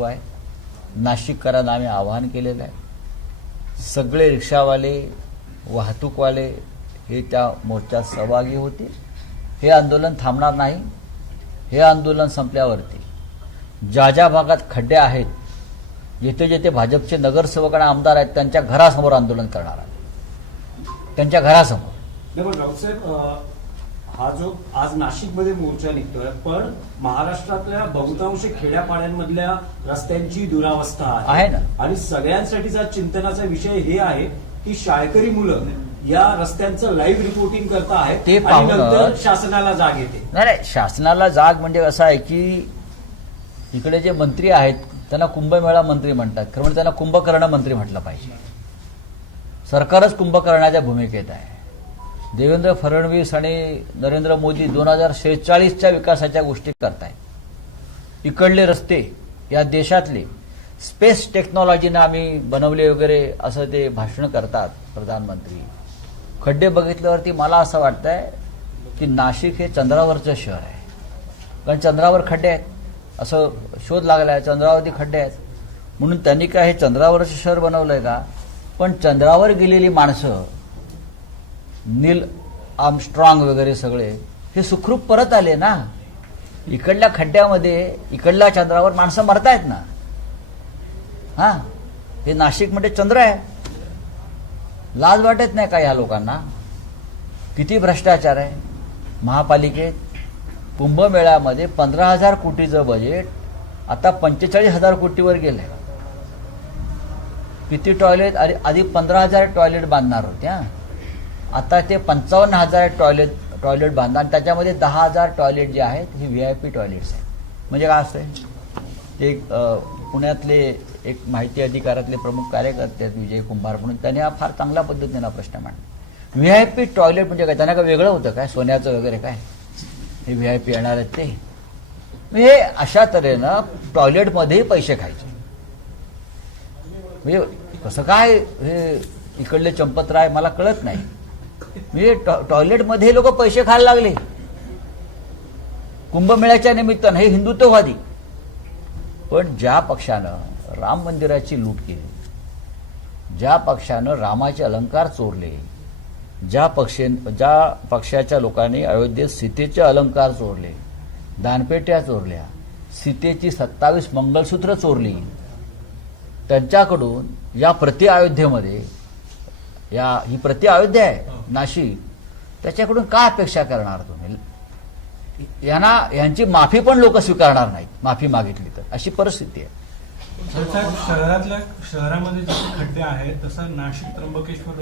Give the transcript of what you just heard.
सुरू आहे. नाशिककरांना आम्ही आवाहन केलेलं आहे. सगळे रिक्षावाले, वाहतूकवाले हे त्या मोर्चात सहभागी होतील. हे आंदोलन थांबणार नाही. हे आंदोलन संपल्यावरती ज्या ज्या भागात खड्डे आहेत, जेथे जेथे भाजपचे नगरसेवक आणि आमदार आहेत, त्यांच्या घरासमोर आंदोलन करणार आहे. त्यांच्या घरासमोर. पण राऊतसाहेब, हा जो आज नाशिकमध्ये मोर्चा निघतोय, पण महाराष्ट्रातल्या बहुतांश खेड्यापाड्यांमधल्या रस्त्यांची दुरावस्था आहे ना. आणि सगळ्यांसाठीचा चिंतनाचा विषय हे आहे की शाळकरी मुलं या रस्त्यांचं लाईव्ह रिपोर्टिंग करता आहेत ते आणि नंतर शासनाला जाग येते. नाही, शासनाला जाग म्हणजे असं आहे की इकडे जे मंत्री आहेत त्यांना कुंभमेळा मंत्री म्हणतात. खरं म्हणजे त्यांना कुंभकर्ण मंत्री म्हटलं पाहिजे. सरकारच कुंभकर्णाच्या भूमिकेत आहे. देवेंद्र फडणवीस आणि नरेंद्र मोदी 2046च्या विकासाच्या गोष्टी करतायत. इकडले रस्ते या देशातले स्पेस टेक्नॉलॉजीनं आम्ही बनवले वगैरे असं ते भाषण करतात प्रधानमंत्री. खड्डे बघितल्यावरती मला असं वाटतंय की नाशिक हे चंद्रावरचं शहर आहे. कारण चंद्रावर खड्डे आहेत असं शोध लागला आहे. चंद्रावरती खड्डे आहेत म्हणून त्यांनी काय हे चंद्रावरचं शहर बनवलंय का? पण चंद्रावर गेलेली माणसं, नील आर्मस्ट्रॉंग वगैरे सगळे हे सुखरूप परत आले ना. इकडल्या खड्ड्यामध्ये, इकडल्या चंद्रावर माणसं मरतायत ना. हा, हे नाशिक म्हणजे चंद्र आहे. लाज वाटत नाही का या लोकांना? किती भ्रष्टाचार आहे महापालिकेत. कुंभमेळ्यामध्ये 15,000 कोटीचं बजेट आता 45,000 कोटीवर गेलंय. किती टॉयलेट? आधी 15,000 टॉयलेट बांधणार होत्या, आता ते 55,000 टॉयलेट बांधणार. त्याच्यामध्ये 10,000 टॉयलेट जे आहेत हे VIP टॉयलेट्स आहेत. म्हणजे काय असतंय ते पुण्यातले एक माहिती अधिकारातले प्रमुख कार्यकर्ते आहेत विजय कुंभार म्हणून, त्यांनी हा फार चांगल्या पद्धतीने प्रश्न मांडला. VIP टॉयलेट म्हणजे काय? त्यांना काय वेगळं होतं काय? सोन्याचं वगैरे काय हे VIP येणार आहेत ते? म्हणजे अशा तऱ्हेनं टॉयलेटमध्येही पैसे खायचे. म्हणजे कसं काय हे इकडले चंपतराय मला कळत नाही. म्हणजे टॉयलेटमध्ये लोक पैसे खायला लागले कुंभमेळ्याच्या निमित्तानं. हे हिंदुत्ववादी. पण ज्या पक्षानं राम मंदिराची लूट केली, ज्या पक्षानं रामाचे अलंकार चोरले, ज्या पक्षाच्या लोकांनी अयोध्येत सीतेचे अलंकार चोरले, दानपेट्या चोरल्या, सीतेची 27 मंगलसूत्र चोरली, त्यांच्याकडून या प्रति अयोध्येमध्ये, ही प्रति अयोध्या आहे नाशिक, त्याच्याकडून काय अपेक्षा करणार तुम्ही? यांची माफी पण लोक स्वीकारणार नाहीत, माफी मागितली तर. अशी परिस्थिती आहे. शहरामध्ये जसे खड्डे आहेत तसं नाशिक त्र्यंबकेश्वर